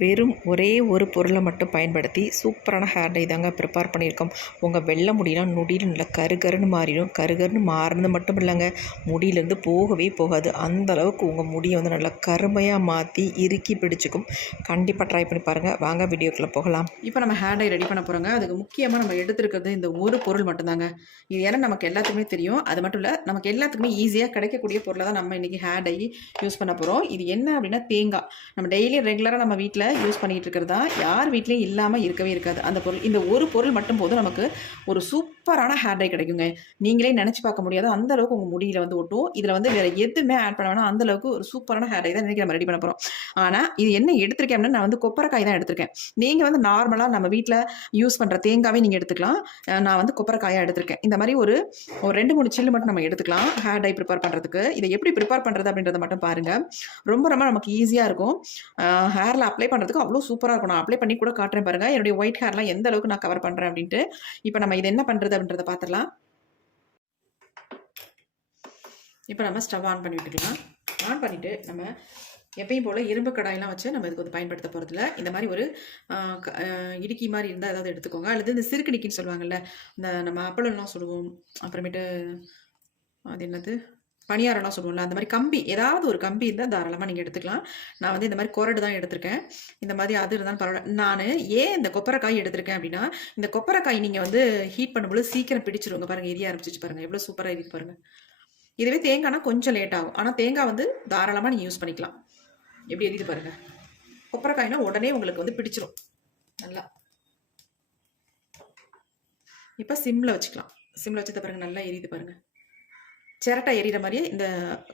வெறும் ஒரே ஒரு பொருளை மட்டும் பயன்படுத்தி சூப்பரான ஹேர் டை தாங்க ப்ரிப்பேர் பண்ணியிருக்கோம். உங்கள் வெள்ளை முடியெலாம் நொடியில் நல்லா கருகருன்னு மாறிடும். கருகருன்னு மாறினது மட்டும் இல்லைங்க, முடியிலேருந்து போகவே போகாது. அந்த அளவுக்கு உங்கள் முடியை வந்து நல்லா கருமையாக மாற்றி இறுக்கி பிடிச்சிக்கும். கண்டிப்பாக ட்ரை பண்ணி பாருங்கள். வாங்க வீடியோக்குள்ளே போகலாம். இப்போ நம்ம ஹேர் டை ரெடி பண்ண போகிறோங்க. அதுக்கு முக்கியமாக நம்ம எடுத்துருக்கிறது இந்த ஒரு பொருள் மட்டும்தாங்க. இது ஏன்னா நமக்கு எல்லாத்துக்குமே தெரியும். அது மட்டும் இல்லை, நமக்கு எல்லாத்துக்குமே ஈஸியாக கிடைக்கக்கூடிய பொருளை தான் நம்ம இன்றைக்கி ஹேர் டை யூஸ் பண்ண போகிறோம். இது என்ன அப்படின்னா தேங்காய். நம்ம டெய்லி ரெகுலராக நம்ம வீட்டில் யூஸ் பண்ணிகிட்டு இருக்கிறது தான். யார் வீட்லேயும் இல்லாமல் இருக்கவே இருக்காது அந்த பொருள். இந்த ஒரு பொருள் மட்டும் போதும் நமக்கு ஒரு சூப்பரான ஹேர் டை கிடைக்குங்க. நீங்களே நினச்சி பார்க்க முடியாது அந்த அளவுக்கு உங்கள் முடியில் வந்து ஒட்டும். இதில் வந்து வேறு எதுவுமே ஆட் பண்ண வேணாம். அந்த அளவுக்கு ஒரு சூப்பரான ஹேர் டை தான் இன்றைக்கி நம்ம ரெடி பண்ண போகிறோம். ஆனால் இது என்ன எடுத்திருக்கேன் அப்படின்னா, நான் வந்து கொப்பரைக்காய் தான் எடுத்திருக்கேன். நீங்கள் வந்து நார்மலாக நம்ம வீட்டில் யூஸ் பண்ணுற தேங்காவே நீங்கள் எடுத்துக்கலாம். நான் வந்து கொப்பரைக்காயாக எடுத்திருக்கேன். இந்த மாதிரி ஒரு 2-3 சில்லு மட்டும் நம்ம எடுத்துக்கலாம் ஹேர் டை ப்ரிப்பேர் பண்ணுறதுக்கு. இதை எப்படி ப்ரிப்பேர் பண்ணுறது அப்படின்றத மட்டும் பாருங்கள். ரொம்ப ரொம்ப நமக்கு ஈஸியாக இருக்கும். ஹேரில் அப்ளை பண்ணுறதுக்கு அவ்வளோ சூப்பராக இருக்கும். நான் அப்ளை பண்ணி கூட காட்டுறேன் பாருங்கள், என்னுடைய ஒயிட் ஹேர்லாம் எந்த அளவுக்கு நான் கவர் பண்ணுறேன் அப்படின்ட்டு. இப்போ நம்ம இது என்ன பண்ணுறது அப்படின்றத பார்த்துடலாம். இப்போ நம்ம ஸ்டவ் ஆன் பண்ணி விட்டுக்கலாம். ஆன் பண்ணிவிட்டு நம்ம எப்பயும் போல் இரும்பு கடாயெல்லாம் வச்சு நம்ம இதுக்கு வந்து பயன்படுத்த போகிறதில்ல. இந்த மாதிரி ஒரு இடுக்கி மாதிரி இருந்தால் ஏதாவது எடுத்துக்கோங்க. அல்லது இந்த சிறுகிடிக்கின்னு சொல்லுவாங்கள்ல, இந்த நம்ம அப்பளம்லாம் சொல்லுவோம், அப்புறமேட்டு அது என்னது பணியாரம்லாம் சொல்லுவோம்ல, அந்த மாதிரி கம்பி, ஏதாவது ஒரு கம்பி இருந்தால் தாராளமாக நீங்கள் எடுத்துக்கலாம். நான் வந்து இந்த மாதிரி கொரடு தான் எடுத்திருக்கேன். இந்த மாதிரி அது இருந்தாலும் பரவாயில்ல. நான் ஏன் இந்த கொப்பரைக்காய் எடுத்திருக்கேன் அப்படின்னா, இந்த கொப்பரைக்காய் நீங்கள் வந்து ஹீட் பண்ணும்போது சீக்கிரம் பிடிச்சிருவாங்க பாருங்கள். எரிய ஆரம்பிச்சிச்சு பாருங்கள், எவ்வளோ சூப்பராக இருக்குது பாருங்கள். இதுவே தேங்காய்னா கொஞ்சம் லேட் ஆகும். ஆனால் தேங்காய் வந்து தாராளமாக நீங்கள் யூஸ் பண்ணிக்கலாம். எப்படி எரியுது பாருங்கள். கொப்பரைக்காய்னா உடனே உங்களுக்கு வந்து பிடிச்சிரும் நல்லா. இப்போ சிம்மில் வச்சுக்கலாம். சிம்மில் வச்சத பாருங்கள், நல்லா எரியுது பாருங்கள். சிரட்டை எரியிற மாதிரியே இந்த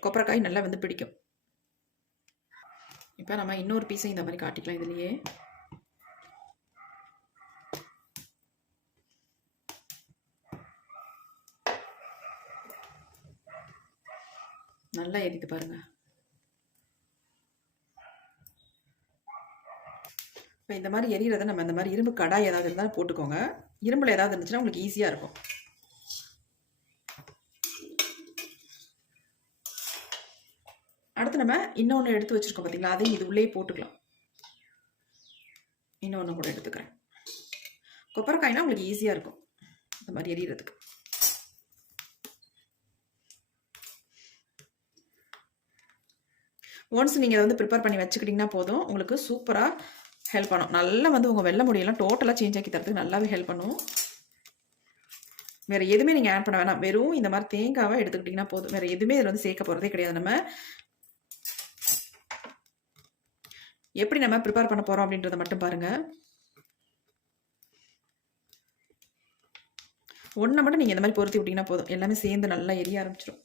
கொப்பரைக்காய் நல்லா வந்து பிடிக்கும். இப்போ நம்ம இன்னொரு பீஸையும் இந்த மாதிரி காட்டிக்கலாம். இதுலேயே நல்லா எரியுது பாருங்க. இப்போ இந்த மாதிரி எரியறதை நம்ம இந்த மாதிரி இரும்பு கடாய் ஏதாவது இருந்தாலும் போட்டுக்கோங்க. இரும்பில் ஏதாவது இருந்துச்சுன்னா உங்களுக்கு ஈஸியாக இருக்கும். அடுத்து நம்ம இன்னொன்று எடுத்து வச்சுருக்கோம் பார்த்தீங்களா, அதையும் இது உள்ளே போட்டுக்கலாம். இன்னொன்று கூட எடுத்துக்கிறேன். கொப்பரைக்காய்னா உங்களுக்கு ஈஸியாக இருக்கும் இந்த மாதிரி எரியறதுக்கு. ஒன்ஸ் நீங்கள் அதை வந்து ப்ரிப்பேர் பண்ணி வச்சுக்கிட்டிங்கன்னா போதும், உங்களுக்கு சூப்பராக ஹெல்ப் பண்ணும். நல்லா வந்து உங்கள் வெள்ளை முடியெல்லாம் டோட்டலாக சேஞ்ச் ஆக்கி தரதுக்கு நல்லாவே ஹெல்ப் பண்ணும். வேறு எதுவுமே நீங்கள் ஆட் பண்ண வேணாம். வெறும் இந்த மாதிரி தேங்காவை எடுத்துக்கிட்டிங்கன்னா போதும். வேறு எதுவுமே இதில் வந்து சேர்க்க போகிறதே கிடையாது. நம்ம எப்படி நம்ம ப்ரிப்பேர் பண்ண போகிறோம் அப்படின்றத மட்டும் பாருங்கள். ஒன்றை மட்டும் நீங்கள் இந்த மாதிரி பொருத்தி விட்டிங்கன்னா போதும், எல்லாமே சேர்ந்து நல்லா எரிய ஆரம்பிச்சிடும்.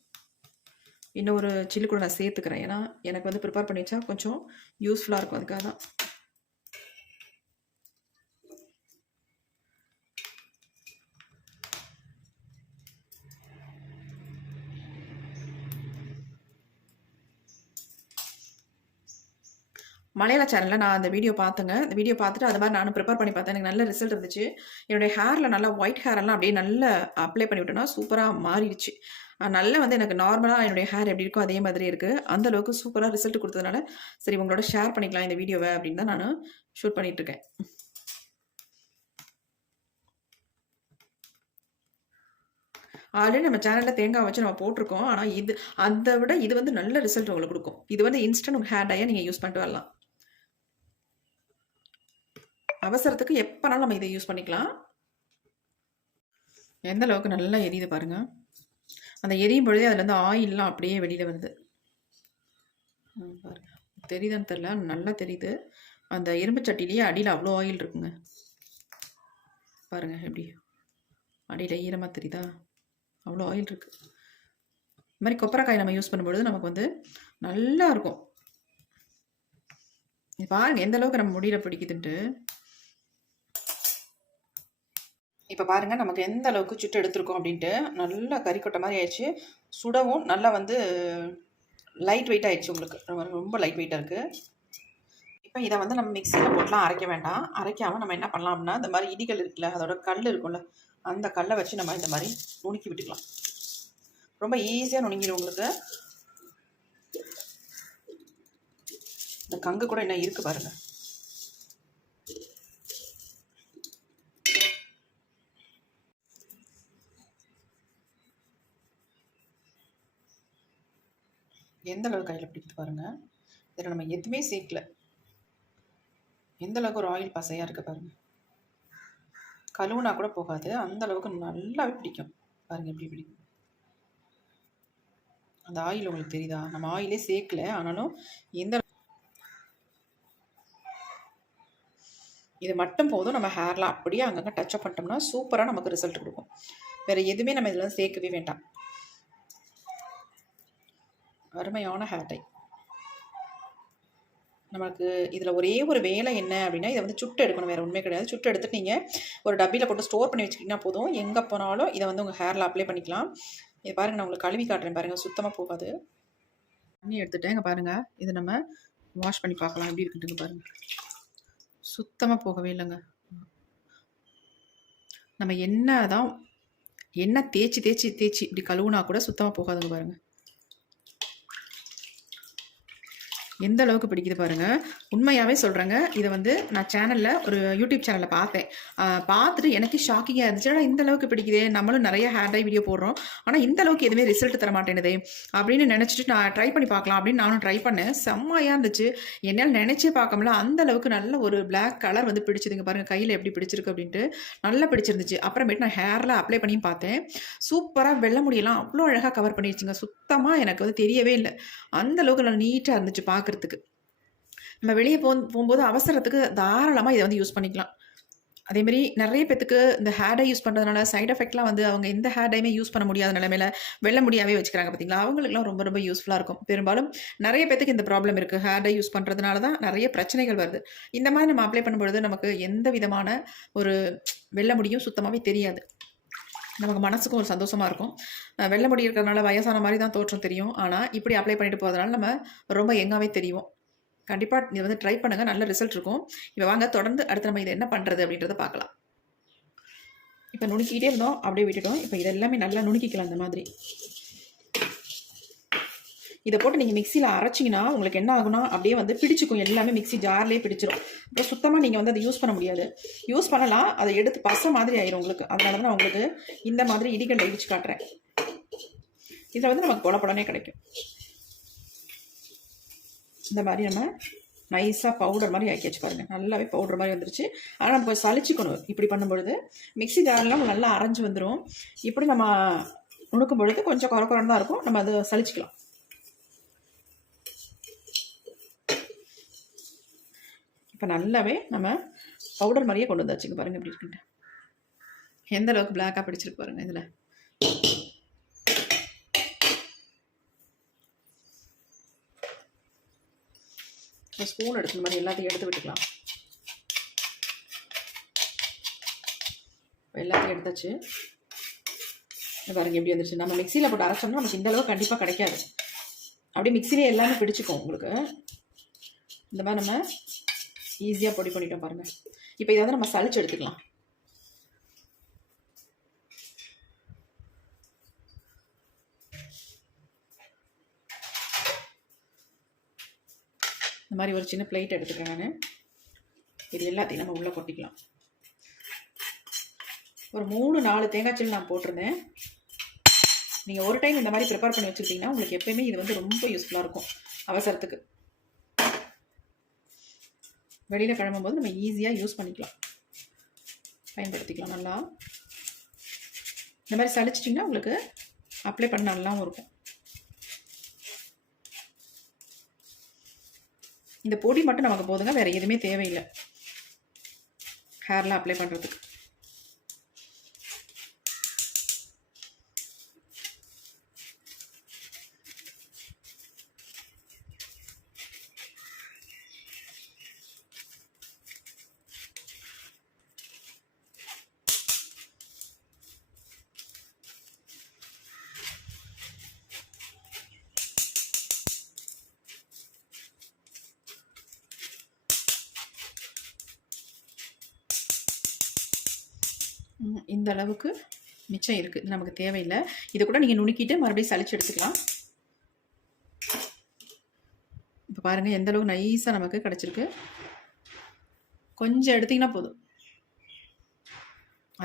இன்னொரு சில்லு கூட நான் சேர்த்துக்கிறேன். ஏன்னா எனக்கு வந்து ப்ரிப்பேர் பண்ணி வச்சா கொஞ்சம் யூஸ்ஃபுல்லாக இருக்கும். அதுக்காக தான். மலையாள சேனலில் நான் அந்த வீடியோ பார்த்தேங்க. அந்த வீடியோ பார்த்துட்டு அது மாதிரி நானும் ப்ரிப்பேர் பண்ணி பார்த்தேன். எனக்கு நல்ல ரிசல்ட் இருந்துச்சு. என்னுடைய ஹேரில் நல்லா ஒயிட் ஹேரெல்லாம் அப்படியே நல்லா அப்ளை பண்ணி விட்டோன்னா சூப்பராக மாறிடுச்சு. நல்லா வந்து எனக்கு நார்மலாக என்னுடைய ஹேர் எப்படி இருக்கோ அதே மாதிரி இருக்குது. அந்தளவுக்கு சூப்பராக ரிசல்ட் கொடுத்ததுனால சரி உங்களோட ஷேர் பண்ணிக்கலாம் இந்த வீடியோவை அப்படின்னு தான் நான் ஷூட் பண்ணிகிட்ருக்கேன். ஆல்ரெடி நம்ம சேனலில் தேங்காய் வச்சு நம்ம போட்டிருக்கோம். ஆனால் அதை விட இது வந்து நல்ல ரிசல்ட் உங்களுக்கு கொடுக்கும். இது வந்து இன்ஸ்டன்ட் உங்கள் ஹேர் டையை நீங்கள் யூஸ் பண்ணிட்டு வரலாம். அவசரத்துக்கு எப்போனாலும் நம்ம இதை யூஸ் பண்ணிக்கலாம். எந்த அளவுக்கு நல்லா எரியுது பாருங்கள். அந்த எரியும் பொழுதே அதுலேருந்து ஆயிலெலாம் அப்படியே வெளியில் வருது. பாருங்க, தெரியுதான்னு தெரில, நல்லா தெரியுது. அந்த இரும்பு சட்டிலேயே அடியில் அவ்வளோ ஆயில் இருக்குங்க பாருங்கள். எப்படி அடியில் ஈரமாக தெரியுதா, அவ்வளோ ஆயில் இருக்குது. இந்த மாதிரி கொப்பரைக்காய் நம்ம யூஸ் பண்ணும்பொழுது நமக்கு வந்து நல்லா இருக்கும். பாருங்கள் எந்த அளவுக்கு நம்ம முடியல பிடிக்குதுன்ட்டு. இப்போ பாருங்கள் நமக்கு எந்த அளவுக்கு சுட்டு எடுத்துருக்கோம் அப்படின்ட்டு. நல்லா கறிக்கொட்டை மாதிரி ஆயிடுச்சு. சுடவும் நல்லா வந்து லைட் வெயிட் ஆயிடுச்சு. உங்களுக்கு ரொம்ப லைட் வெயிட்டாக இருக்குது. இப்போ இதை வந்து நம்ம மிக்சியில் போட்டுலாம் அரைக்க வேண்டாம். அரைக்காமல் நம்ம என்ன பண்ணலாம் அப்படின்னா, இந்த மாதிரி இடிகள் இருக்குல்ல, அதோட கல் இருக்கும்ல, அந்த கல்லை வச்சு நம்ம இந்த மாதிரி நுணுக்கி விட்டுக்கலாம். ரொம்ப ஈஸியாக நுணுங்கிடும் உங்களுக்கு. இந்த கங்கு கூட என்ன இருக்குது பாருங்கள். எந்த அளவுக்கு கையில் பிடிக்குது பாருங்கள். இதில் நம்ம எதுவுமே சேர்க்கல. எந்த அளவுக்கு ஒரு ஆயில் பசையாக இருக்குது பாருங்கள். கழுவுனா கூட போகாது, அந்த அளவுக்கு நல்லாவே பிடிக்கும் பாருங்கள். எப்படி பிடிக்கும் அந்த ஆயில் உங்களுக்கு தெரியுதா? நம்ம ஆயிலே சேர்க்கல, ஆனாலும் எந்த இது மட்டும் போதும். நம்ம ஹேர்லாம் அப்படியே அங்கங்கே டச்சப் பண்ணிட்டோம்னா சூப்பராக நமக்கு ரிசல்ட் கொடுக்கும். வேறு எதுவுமே நம்ம இதில் சேர்க்கவே வேண்டாம். அருமையான ஹேர் டை. நமக்கு இதில் ஒரே ஒரு வேலை என்ன அப்படின்னா, இதை வந்து சுட்டு எடுக்கணும், வேறு உண்மை கிடையாது. சுட்டு எடுத்துட்டு நீங்கள் ஒரு டப்பியில் போட்டு ஸ்டோர் பண்ணி வச்சுக்கிட்டிங்கன்னா போதும். எங்கே போனாலும் இதை வந்து உங்கள் ஹேரில் அப்ளை பண்ணிக்கலாம். இது பாருங்கள், நான் உங்களுக்கு கழுவி காட்டுறேன் பாருங்கள், சுத்தமாக போகாது. தண்ணி எடுத்துட்டேன், இங்கே பாருங்கள். இதை நம்ம வாஷ் பண்ணி பார்க்கலாம் எப்படி இருக்குதுங்க பாருங்கள். சுத்தமாக போகவே இல்லைங்க. நம்ம என்ன தேய்ச்சி இப்படி கழுவுனா கூட சுத்தமாக போகாதுங்க பாருங்கள். எந்த அளவுக்கு பிடிக்குது பாருங்கள். உண்மையாகவே சொல்கிறேங்க. இதை வந்து நான் சேனலில் ஒரு யூடியூப் சேனலில் பார்த்தேன். பார்த்துட்டு எனக்கு ஷாக்கிங்காக இருந்துச்சு. ஆனால் இந்த அளவுக்கு பிடிக்குதே, நம்மளும் நிறைய ஹேர் டை வீடியோ போடுறோம், ஆனால் இந்த அளவுக்கு எதுவுமே ரிசல்ட் தர மாட்டேனுதே அப்படின்னு நினச்சிட்டு நான் ட்ரை பண்ணி பார்க்கலாம் அப்படின்னு நானும் ட்ரை பண்ணேன். செம்மையாக இருந்துச்சு. என்னால் நினச்சே பார்க்க முடியல, அந்த அளவுக்கு நல்ல ஒரு பிளாக் கலர் வந்து பிடிச்சிதுங்க பாருங்கள். கையில் எப்படி பிடிச்சிருக்கு அப்படின்ட்டு நல்லா பிடிச்சிருந்துச்சு. அப்புறமேட்டு நான் ஹேரில் அப்ளை பண்ணி பார்த்தேன். சூப்பராக வெள்ளை முடியெல்லாம் அவ்வளோ அழகாக கவர் பண்ணிடுச்சுங்க. சுத்தமாக எனக்கு வந்து தெரியவே இல்லை, அந்த அளவுக்கு நல்லா நீட்டாக இருந்துச்சு பார்க்குறதுக்கு. நம்ம வெளியே போகும்போது அவசரத்துக்கு தாராளமாக இதை வந்து யூஸ் பண்ணிக்கலாம். அதேமாரி நிறைய பேத்துக்கு இந்த ஹேர் டை யூஸ் பண்ணுறதுனால சைட் எஃபெக்ட்லாம் வந்து அவங்க எந்த ஹேர் டைமே யூஸ் பண்ண முடியாத நிலைமையில வெள்ளை முடியாவே வச்சுக்கிறாங்க பார்த்தீங்களா. அவங்களுக்குலாம் ரொம்ப ரொம்ப யூஸ்ஃபுல்லாக இருக்கும். பெரும்பாலும் நிறைய பேத்துக்கு இந்த ப்ராப்ளம் இருக்குது. ஹேர் டை யூஸ் பண்ணுறதுனால தான் நிறைய பிரச்சனைகள் வருது. இந்த மாதிரி நம்ம அப்ளை பண்ணும்பொழுது நமக்கு எந்த விதமான ஒரு வெள்ளை முடியும் சுத்தமாகவே தெரியாது. நமக்கு மனசுக்கும் ஒரு சந்தோஷமாக இருக்கும். வெள்ளை முடி இருக்கிறதுனால வயசான மாதிரி தான் தோற்றம் தெரியும். ஆனால் இப்படி அப்ளை பண்ணிட்டு போகிறதுனால நம்ம ரொம்ப யங்காகவே தெரியும். கண்டிப்பாக இதை வந்து ட்ரை பண்ணுங்கள், நல்ல ரிசல்ட் இருக்கும். இப்போ வாங்க தொடர்ந்து அடுத்து நம்ம இதை என்ன பண்ணுறது அப்படின்றத பார்க்கலாம். இப்போ நுணுக்கிக்கிட்டே இருந்தோம், அப்படியே விட்டுட்டோம். இப்போ இதெல்லாமே நல்லா நுணுக்கிக்கலாம். இந்த மாதிரி இதை போட்டு நீங்கள் மிக்சியில் அரைச்சிங்கன்னா உங்களுக்கு என்ன ஆகுனா அப்படியே வந்து பிடிச்சிக்கும், எல்லாமே மிக்சி ஜார்லேயே பிடிச்சிரும். இப்போ சுத்தமாக நீங்கள் வந்து அதை யூஸ் பண்ண முடியாது. யூஸ் பண்ணலாம், அதை எடுத்து பசை மாதிரி ஆயிரும் உங்களுக்கு. அதனால தான் நான் உங்களுக்கு இந்த மாதிரி இடிகல்ல இடிச்சு காட்டுறேன். இதில் வந்து நமக்கு பொலப்பொலனே கிடைக்கும். இந்த மாதிரி நம்ம நைஸாக பவுடர் மாதிரி ஆக்கி வச்சு பாருங்கள். நல்லாவே பவுடர் மாதிரி வந்துருச்சு. ஆனால் நம்ம கொஞ்சம் சளிச்சிக்கணும். இப்படி பண்ணும்பொழுது மிக்சி ஜார்லாம் நல்லா அரைஞ்சி வந்துடும். இப்படி நம்ம நுணுக்கும் பொழுது கொஞ்சம் குறக்குறன்னு தான் இருக்கும். நம்ம அதை சளிச்சிக்கலாம். இப்போ நல்லாவே நம்ம பவுடர் மாதிரியே கொண்டு வந்தாச்சுங்க பாருங்கள் எப்படி இருக்குன்ட்டு. எந்த அளவுக்கு பிளாக்காக பிடிச்சிருக்கு பாருங்கள். இதில் ஸ்பூன் எடுத்து இந்த மாதிரி எல்லாத்தையும் எடுத்து விட்டுக்கலாம். எல்லாத்தையும் எடுத்தாச்சு. பாருங்க எப்படி வந்துருச்சு. நம்ம மிக்சியில் போட்டு அரைச்சோம்னா நமக்கு இந்த அளவுக்கு கண்டிப்பாக கிடைக்காது. அப்படியே மிக்சிலே எல்லாமே பிடிச்சிக்கும் உங்களுக்கு. இந்த மாதிரி நம்ம ஈஸியாக பொடி பண்ணிட்டோம் பாருங்கள். இப்போ இதை வந்து நம்ம சளிச்சு எடுத்துக்கலாம். இந்த மாதிரி ஒரு சின்ன பிளேட் எடுத்துக்கிறேன் நான். இது எல்லாத்தையும் நம்ம உள்ளே கொட்டிக்கலாம். ஒரு 3-4 தேங்காய் சில்லு நான் போட்டிருந்தேன். நீங்கள் ஒரு டைம் இந்த மாதிரி ப்ரிப்பேர் பண்ணி வச்சுக்கிட்டிங்கன்னா உங்களுக்கு எப்பயுமே இது வந்து ரொம்ப யூஸ்ஃபுல்லாக இருக்கும். அவசரத்துக்கு வெளியில் கிளம்பும்போது நம்ம ஈஸியாக யூஸ் பண்ணிக்கலாம், பயன்படுத்திக்கலாம். நல்லா இந்த மாதிரி சளிச்சிட்டிங்கன்னா உங்களுக்கு அப்ளை பண்ண நல்லாவும் இருக்கும். இந்த பொடி மட்டும் நமக்கு போதுங்க, வேறு எதுவுமே தேவையில்லை ஹேரில் அப்ளை பண்ணுறதுக்கு. இந்த அளவுக்கு மிச்சம் இருக்குது, இது நமக்கு தேவையில்லை. இதை கூட நீங்கள் நுணுக்கிட்டு மறுபடியும் சளிச்சு எடுத்துக்கலாம். இப்போ பாருங்கள் எந்த அளவுக்கு நைஸாக நமக்கு கிடச்சிருக்கு. கொஞ்சம் எடுத்திங்கன்னா போதும்,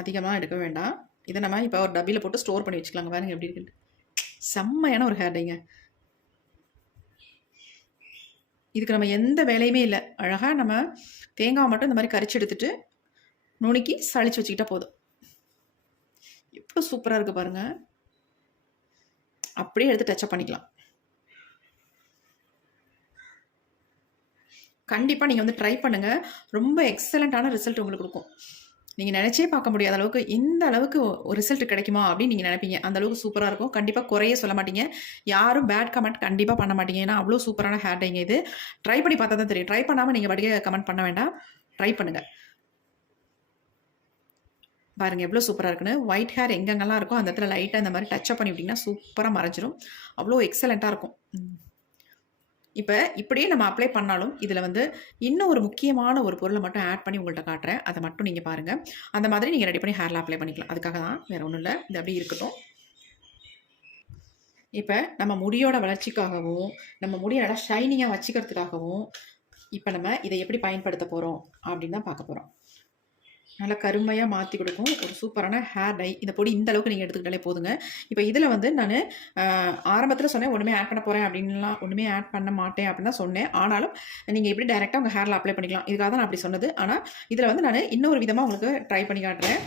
அதிகமாக எடுக்க வேண்டாம். இதை நம்ம இப்போ ஒரு டப்பியில் போட்டு ஸ்டோர் பண்ணி வச்சுக்கலாங்க. பாருங்கள் எப்படி இருக்குன்னு. செம்மையான ஒரு ஹேர் டைங்க. இதுக்கு நம்ம எந்த வேலையுமே இல்ல. அழகா நம்ம தேங்காவ மட்டும் இந்த மாரி கரிச்சு எடுத்துட்டு, நுணுக்கி சலிச்சு வச்சுக்கிட்டா போதும். எவ்ளோ சூப்பரா இருக்கு பாருங்க. அப்படியே எடுத்து டச்சப் பண்ணிக்கலாம். கண்டிப்பா நீங்க வந்து ட்ரை பண்ணுங்க. ரொம்ப எக்ஸலன்ட்டான ரிசல்ட் உங்களுக்கு குடுக்கும். நீங்க நெனச்சே பார்க்க முடியாத அளவுக்கு, இந்த அளவுக்கு ஒரு ரிசல்ட் கிடைக்குமா? அப்படின்னு நீங்க நெனைப்பீங்க. அந்த அளவுக்கு சூப்பரா இருக்கும். கண்டிப்பா குறையே சொல்ல மாட்டீங்க. யாரும் பேட் கமெண்ட் கண்டிப்பா பண்ண மாட்டீங்க. ஏன்னா, அவ்ளோ சூப்பரான ஹேர் டைங்க இது. ட்ரை பண்ணி பார்த்தா தான் தெரியும். ட்ரை பண்ணாம நீங்க பாட்டுக்கு கமெண்ட் பண்ண வேண்டாம். ட்ரை பண்ணுங்க. பாருங்க எவ்ளோ சூப்பரா இருக்குன்னு. ஒயிட் ஹேர் எங்கெங்கலாம் இருக்கோ, அந்த இடத்துல லைட்டா இந்த மாரி டச்சப் பண்ணி விட்டீங்கன்னா, சூப்பரா மறைஞ்சிரும். அவ்ளோ எக்ஸலன்ட்டா இருக்கும். இப்ப இப்படியே நம்ம அப்ளை பண்ணாலும், இதுல வந்து இன்னும் ஒரு முக்கியமான ஒரு பொருள மட்டும் ஆட் பண்ணி உங்கள்ட்ட காட்டுறேன். அத மட்டும் நீங்க பாருங்க. அந்த மாதிரி நீங்க ரெடி பண்ணி ஹேர்ல அப்ளை பண்ணிக்கலாம். அதுக்காக தான். வேற ஒண்ணும் இல்ல. இது அப்படியே இருக்கட்டும். இப்ப நம்ம முடியோட வளர்ச்சிக்காகவும், நம்ம முடிய நல்லா ஷைனிங்கா வச்சுக்கிறதுக்காகவும், இப்ப நம்ம இத எப்படி பயன்படுத்த போறோம் அப்படின்னு தான் பார்க்க போறோம். நல்லா கருமையா மாத்தி குடுக்கும். ஒரு சூப்பரான ஹேர் டை. இந்த பொடி இந்த அளவுக்கு நீங்க எடுத்துக்கிட்டாலே போதுங்க. இப்ப இதுல வந்து நானு அ ஆரம்பத்துல சொன்னேன் ஒண்ணுமே ஆட் பண்ண போறேன் அப்டின்லாம் ஒண்ணுமே ஆட் பண்ண மாட்டேன் அப்டின்னு தான் சொன்னேன். ஆனாலும் நீங்க எப்படி டைரக்ட்டா உங்க ஹேர்ல அப்ளை பண்ணிக்கலாம். இதுக்காக தான் நான் அப்படி சொன்னது. ஆனா இதுல வந்து நானு இன்னொரு விதமா உங்களுக்கு ட்ரை பண்ணி காட்டுறேன்.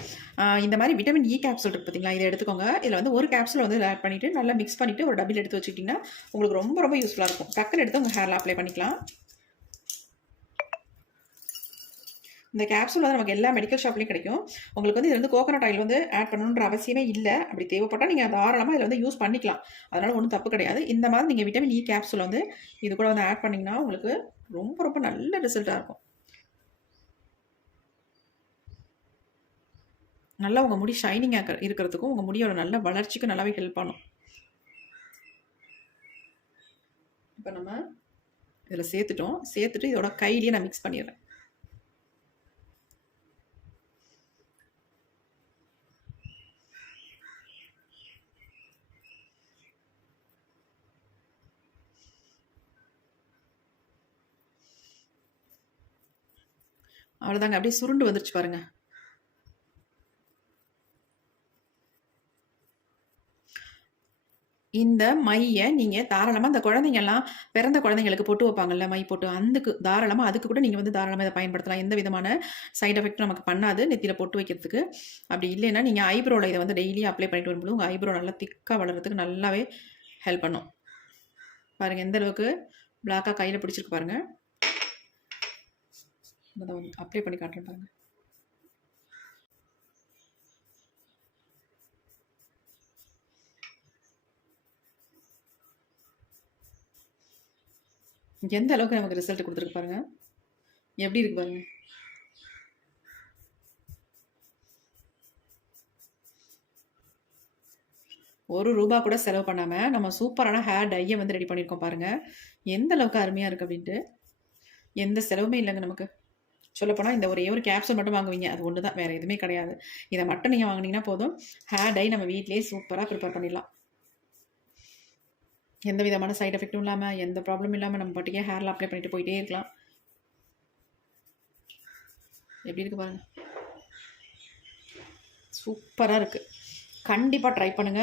இந்த மாரி விட்டமின் இ கேப்சூல் இருக்கு பார்த்தீங்களா? இத எடுத்துக்கோங்க. இதுல வந்து ஒரு கேப்சூல் வந்து இதுல ஆட் பண்ணிட்டு நல்லா மிக்ஸ் பண்ணிட்டு ஒரு டப்பில எடுத்து வச்சுக்கிட்டீங்கன்னா, உங்களுக்கு ரொம்ப ரொம்ப யூஸ்ஃபுல்லா இருக்கும். டக்குனு எடுத்து உங்க ஹேர்ல அப்ளை பண்ணிக்கலாம். இந்த கேப்சூல் வந்து நமக்கு எல்லா மெடிக்கல் ஷாப்லயும் கிடைக்கும். உங்களுக்கு வந்து இதுல வந்து கோகனட் ஆயில் வந்து ஆட் பண்ணணுன்ற அவசியமே இல்ல. அப்படி தேவைப்பட்டா நீங்க தாராளமா இதுல வந்து யூஸ் பண்ணிக்கலாம். அதனால ஒண்ணும் தப்பு கிடையாது. இந்த மாதிரி நீங்க விட்டமின் இ கேப்சூல் வந்து இது கூட வந்து ஆட் பண்ணீங்கன்னா, உங்களுக்கு ரொம்ப ரொம்ப நல்ல ரிசல்ட்டா இருக்கும். நல்லா உங்க முடி ஷைனிங்கா இருக்கிறதுக்கும், உங்க முடியோட நல்ல வளர்ச்சிக்கும் நல்லாவே ஹெல்ப் பண்ணும். இப்ப நம்ம இதுல சேர்த்துட்டோம். சேர்த்துட்டு இதோட கையிலேயே நான் மிக்ஸ் பண்ணிடுறேன். அவ்வளோதாங்க. அப்படியே சுருண்டு வந்துருச்சு பாருங்க. இந்த மைய நீங்க தாராளமா இந்த குழந்தைங்கலாம் பிறந்த குழந்தைங்களுக்கு பொட்டு வைப்பாங்கல்ல, மை பொட்டு. தாராளமா அதுக்கு கூட நீங்க வந்து தாராளமா இத பயன்படுத்தலாம். எந்த விதமான சைட் எஃபெக்ட்டும் நமக்கு பண்ணாது, நெத்தியில பொட்டு வைக்கிறதுக்கு. அப்படி இல்லைன்னா, நீங்க ஐப்ரோல இத வந்து டெய்லியும் அப்ளை பண்ணிட்டு வரும்போது, உங்க ஐப்ரோ நல்லா திக்கா வளர்றதுக்கு நல்லாவே ஹெல்ப் பண்ணும். பாருங்க எந்த அளவுக்கு பிளாக்கா கையில பிடிச்சிருக்கு பாருங்க. அத அப்ளை பண்ணி காட்டுறேன் பாருங்க. எந்த அளவுக்கு நமக்கு ரிசல்ட் குடுத்துருக்கு பாருங்க. எப்படி இருக்கு பாருங்க. ₹1 கூட செலவு பண்ணாம, நம்ம சூப்பரான ஹேர் டைய வந்து ரெடி பண்ணியிருக்கோம் பாருங்க. எந்த அளவுக்கு அருமையா இருக்கு அப்படின்ட்டு. எந்த செலவுமே இல்லங்க நமக்கு. சொல்லப்போனா இந்த ஒரே ஒரு கேப்சூல் மட்டும் வாங்குவீங்க. அது ஒண்ணு தான். வேற எதுவுமே கிடையாது. இத மட்டும் நீங்க வாங்குனீங்கன்னா போதும். ஹேர் டை நம்ம வீட்லயே சூப்பரா ப்ரிப்பேர் பண்ணிடலாம். எந்த விதமான சைட் எஃபெக்ட்டும் இல்லாம, எந்த ப்ராப்ளமும் இல்லாம நம்ம பாட்டுக்கே ஹேர்ல அப்ளை பண்ணிட்டு போயிட்டே இருக்கலாம். எப்படி இருக்கு பாருங்க. சூப்பரா இருக்கு. கண்டிப்பா ட்ரை பண்ணுங்க.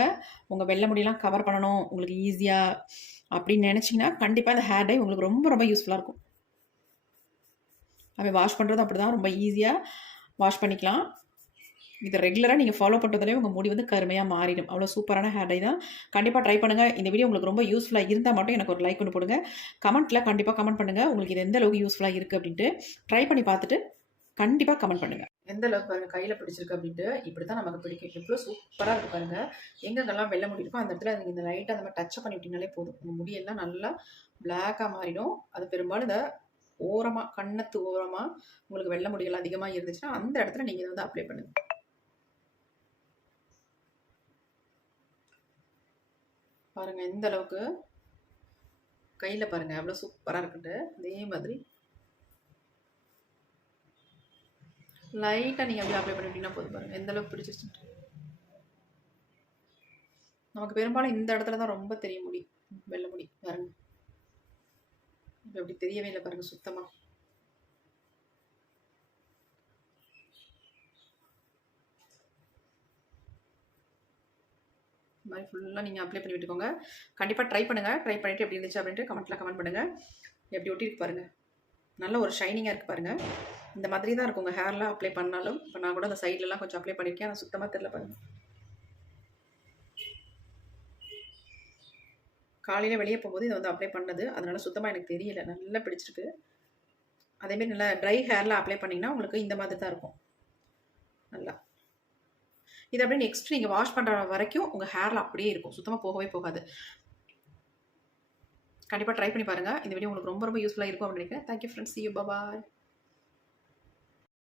உங்க வெள்ள முடியெல்லாம் கவர் பண்ணணும், உங்களுக்கு ஈஸியா அப்படின்னு நெனச்சீங்கன்னா, கண்டிப்பா இந்த ஹேர் டை உங்களுக்கு ரொம்ப ரொம்ப யூஸ்ஃபுல்லா இருக்கும். அவன் வாஷ் பண்றதும் அப்படிதான். ரொம்ப ஈஸியா வாஷ் பண்ணிக்கலாம். இத ரெகுலரா நீங்க ஃபாலோ பண்றதுலயே உங்க முடி வந்து கருமையா மாறிடும். அவ்வளோ சூப்பரான ஹேர் டை தான். கண்டிப்பா ட்ரை பண்ணுங்க. இந்த வீடியோ உங்களுக்கு ரொம்ப யூஸ்ஃபுல்லா இருந்தா மட்டும் எனக்கு ஒரு லைக் ஒண்ணு போடுங்க. கமெண்ட்ல கண்டிப்பா கமெண்ட் பண்ணுங்க. உங்களுக்கு இது எந்த அளவுக்கு யூஸ்ஃபுல்லா இருக்கு அப்படின்ட்டு. ட்ரை பண்ணி பார்த்துட்டு கண்டிப்பா கமெண்ட் பண்ணுங்க. எந்த அளவுக்கு பாருங்க கையில பிடிச்சிருக்கு அப்படின்ட்டு. இப்படித்தான் நமக்கு பிடிக்கும். எவ்வளோ சூப்பரா இருக்கு பாருங்க. எங்கெங்கெல்லாம் வெள்ள முடி இருக்கோ அந்த இடத்துல நீங்க இந்த லைட்டா அந்த மாரி டச்சப் பண்ணி விட்டீங்கனாலே போதும். உங்க முடியெல்லாம் நல்லா பிளாக்கா மாறிடும். அது பெரும்பாலும் இந்த ஓரமா, கன்னத்து ஓரமா உங்களுக்கு வெள்ள முடிகள் அதிகமா இருந்துச்சுன்னா, அந்த இடத்துல நீங்க இத வந்து அப்ளை பண்ணுங்க. பாருங்க எந்த அளவுக்கு கையில பாருங்க எவ்வளோ சூப்பரா இருக்குன்ட்டு. அதே மாதிரி லைட்டா நீங்க அப்படியே அப்ளை பண்ணி விட்டீங்கன்னா போதும் பாருங்க. எந்த அளவுக்கு பிடிச்சிருச்சுன்ட்டு. நமக்கு பெரும்பாலும் இந்த இடத்துல தான் ரொம்ப தெரியும் முடி. வெள்ள முடி பாருங்க. இப்ப அப்படி தெரியவே இல்ல பாருங்க சுத்தமா. இந்த மாதிரி ஃபுல்லா நீங்க அப்ளை பண்ணி விட்டுக்கோங்க. கண்டிப்பா ட்ரை பண்ணுங்க. ட்ரை பண்ணிட்டு எப்படி இருந்துச்சு அப்படின்ட்டு கமெண்ட்ல கமெண்ட் பண்ணுங்க. எப்படி ஒட்டிருக்கு பாருங்கள். நல்ல ஒரு ஷைனிங்காக இருக்குது பாருங்கள். இந்த மாதிரி தான் இருக்கும் உங்கள் ஹேர்லாம் அப்ளை பண்ணாலும். இப்போ நான் கூட அந்த சைட்லலாம் கொஞ்சம் அப்ளை பண்ணியிருக்கேன். ஆனால் சுத்தமாக தெரியல பாருங்கள். காலையில் வெளியே போகும்போது இதை வந்து அப்ளை பண்ணது, அதனால சுத்தமாக எனக்கு தெரியல. நல்லா பிடிச்சிருக்கு. அதேமாரி நல்லா ட்ரை ஹேரில் அப்ளை பண்ணிங்கன்னா உங்களுக்கு இந்த மாதிரி தான் இருக்கும். நல்லா இது அப்படியே நெக்ஸ்ட் நீங்கள் வாஷ் பண்ணுற வரைக்கும் உங்கள் ஹேரில் அப்படியே இருக்கும். சுத்தமாக போகவே போகாது. கண்டிப்பாக ட்ரை பண்ணி பாருங்கள். இந்த வீடியோ உங்களுக்கு ரொம்ப ரொம்ப யூஸ்ஃபுல்லாக இருக்கும் அப்படின்னு நினைக்கிறேன். Thank you friends. See you. Bye bye.